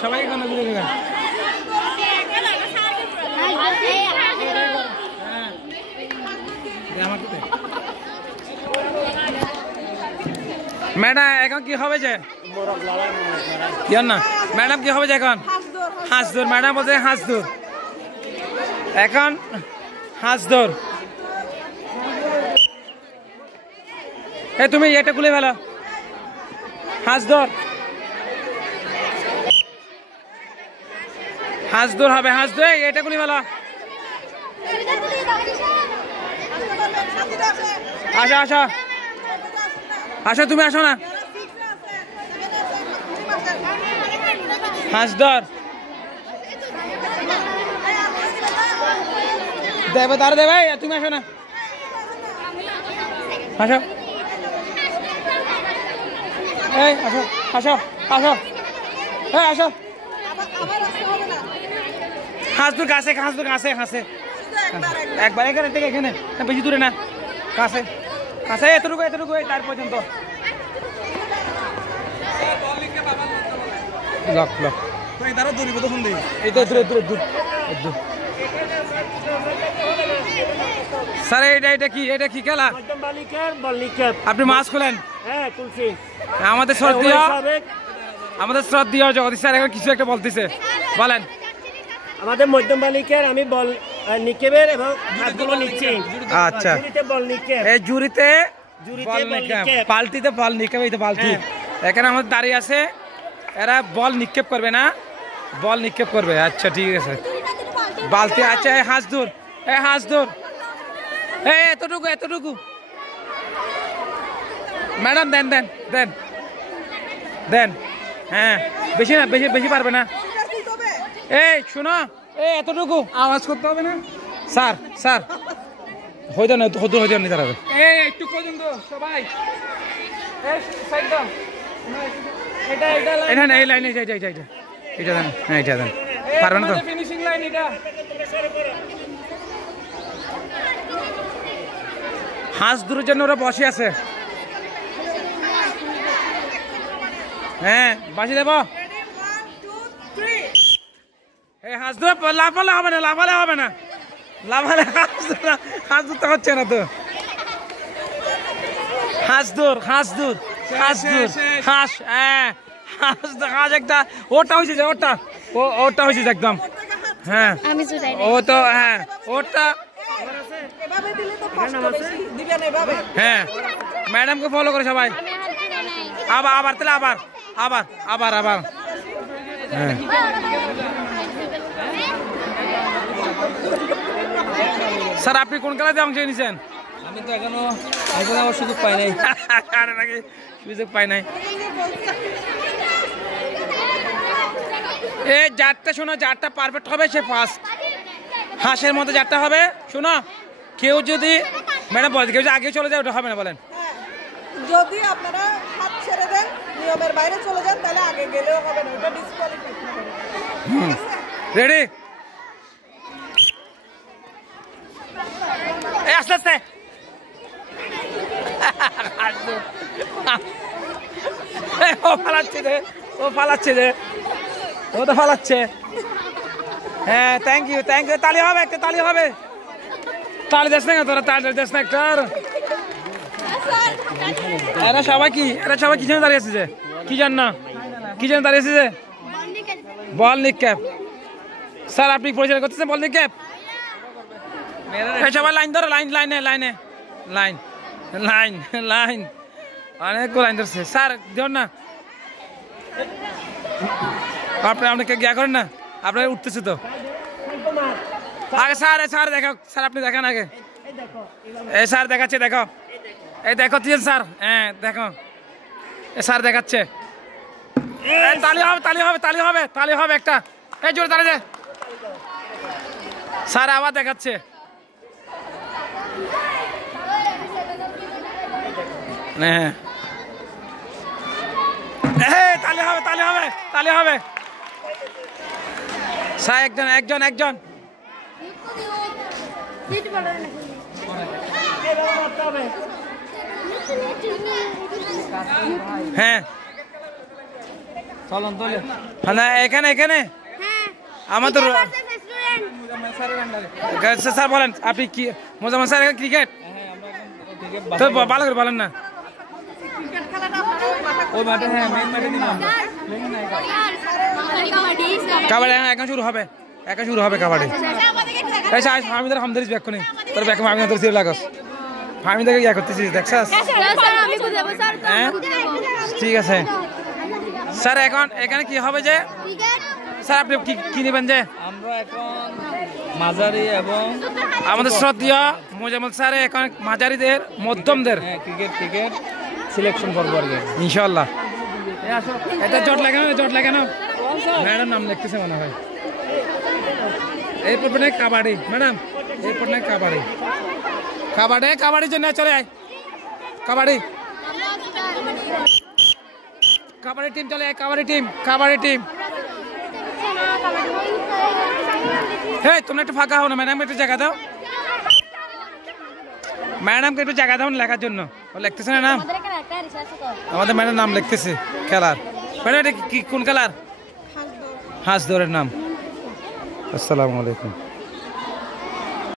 সবাই কেন ঘুরে গেলেন? ম্যাডাম এখন কি হবে যে না ম্যাডাম কি হবে যে এখন হাঁস দৌড় ম্যাডাম বলছে হাঁস দৌড় এখন হাঁস দৌড় এ তুমি এটা খুলে ফেলো হাঁস দৌড় হাঁস দৌড় হবে হাঁস দৌড় এটা খুলে ফেলো আসো আসো আসো তুমি আসো না হাঁস দৌড় দেবে তার দেবে তুমি আসো না আসো এই আসো আসো আসো এই আসো হাঁস দূর কাছে হাঁস দূর কাছে কাছে একবার এখানে থেকে এখানে বেশি দূরে না কাছে কাছে এতটুকু এতটুকু তার পর্যন্ত লক লক তারও দূর ফোন দিই এই তো দূরে দূরে দূর দূর স্যার এটা কি খেলা আপনি মাছ খোলেন আমাদের শ্রদ্ধেয় জগদীশ স্যার এখন কিছু একটা বলতেছে বলেন আমাদের মধ্যম বালিকার আমি বল নিক্ষেপের এবং হাতগুলো নিচ্ছি আচ্ছা বল নিক্ষেপ এই জুরিতে বল নিক্ষেপ পাল্টিতে বল নিক্ষেপ এই তো পাল্টি এখানে আমাদের দাঁড়িয়ে আছে এরা বল নিক্ষেপ করবে না বল নিক্ষেপ করবে আচ্ছা ঠিক আছে বালতি আচ্ছা হাঁস দূর হাঁস দূর এতটুকু এতটুকু ম্যাডাম দেন দেন দেন দেন হ্যাঁ বেশি না বেশি বেশি পারবে না এই শোনো এতটুকু আওয়াজ করতে হবে না স্যার স্যার হইতো না হইতো নি তারা একটু পর্যন্ত সবাই এটা না এই লাইনে যাই যাই যাই এটা দেন হ্যাঁ এটা দেন পারবেন তো ফিনিশিং লাইন এটা হাঁস দূরের জন্য ওরা বসে আছে হ্যাঁ বাসি দেব এই হাঁস দূর লাফালে হবে না লাফালে হবে না লাফালে হাঁস দূর তো হচ্ছে না তো হাঁস দূর হাঁস দূর হাঁস দূর হাঁস হ্যাঁ হাঁস একটা ওটা হয়েছে যে ওটা হয়েছে একদম হ্যাঁ ও তো হ্যাঁ ওটা হ্যাঁ ম্যাডামকে ফলো করে সবাই আবার আবার তাহলে আবার আবার আবার আবার হ্যাঁ স্যার আপনি কোন খেলাতে অংশ নিয়েছেন আমি তো এখনো সুযোগ পাই নাই নাকি সুযোগ পাই নাই এই যারটা শোনো যারটা পারফেক্ট হবে সে ফার্স্ট হাঁসের মতো যারটা হবে শোনো কেউ যদি ম্যাডাম বলে কেউ যদি আগে চলে যায় ওটা হবে না বলেন যদি আপনারা হাত ছেড়ে দেন নিয়মের বাইরে চলে যান তাহলে আগে গেলেও হবে না ওটা ডিসকোয়ালিফাই রেডি এই আস্তে আস্তে ও ফালাচ্ছে রে ও ফালাচ্ছে রে ও তো ফালাচ্ছে হ্যাঁ থ্যাংক ইউ তালি হবে একটা তালি হবে তালি দেশ না তোরা তালি দেশ না একটা এরা সবাই কি জন্য দাঁড়িয়ে আছে যে কি জন্য দাঁড়িয়ে আছে যে বল নিক্ষেপ স্যার আপনি পরিচালনা করতেছেন বল নিক্ষেপ সবাই লাইন ধরো লাইন লাইনে লাইনে লাইন লাইন লাইন অনেক লাইন ধরছে স্যার ধর না আপনাকে গিয়া করেন না আপনার উঠতেছে তো আগে স্যার দেখো স্যার আপনি দেখান আগে এই স্যার দেখাচ্ছে দেখো এই দেখো স্যার হ্যাঁ দেখো এ স্যার দেখাচ্ছে তালি হবে একটা এই জোরে তালি দে স্যার আবার দেখাচ্ছে হ্যাঁ তাহলে হবে স্যার একজন হ্যাঁ চলন তোলে না এখানে আমাদের স্যার বলেন আপনি কি মোজাম্মেল স্যার ক্রিকেট তো ভালো করে বলেন না ওই মাঠে হ্যাঁ মেইন মাঠে দিলাম কাবাডি এখন শুরু হবে কাবাডি এই সাইজ ফামিদার হামদারিস ব্যাক কোনে তোর ব্যাক আমি তোর সির লাগস ফামিদাকে ইয়া করতেছিস দেখছাস হ্যাঁ ঠিক আছে স্যার এখন এখানে কি হবে যে স্যার আপনি কি নেবেন যে আমরা এখন মাঝারি এবং আমাদের শ্রদ্ধেয় মোজাম্মেল স্যার এখন মাঝারিদের মধ্যমদের ক্রিকেট সিলেকশন করবো আর কি ইনশাআল্লাহ এটা জট লাগানো ম্যাডাম নাম লিখতেছে মনে হয় এরপর পরে কাবাডি ম্যাডাম এরপর না কাবাডির জন্য চলে আয় কাবাডি টিম চলে আয় কাবাডি টিম হে তোমরা একটু ফাঁকা হও না ম্যাডামকে একটু জায়গা দাও লেখার জন্য ও লিখতেছে না নাম আমাদের ম্যাডাম নাম লিখতেছে খেলার ম্যাডাম এটা কি কোন খেলার হাঁস দৌড়ের নাম আসসালামু আলাইকুম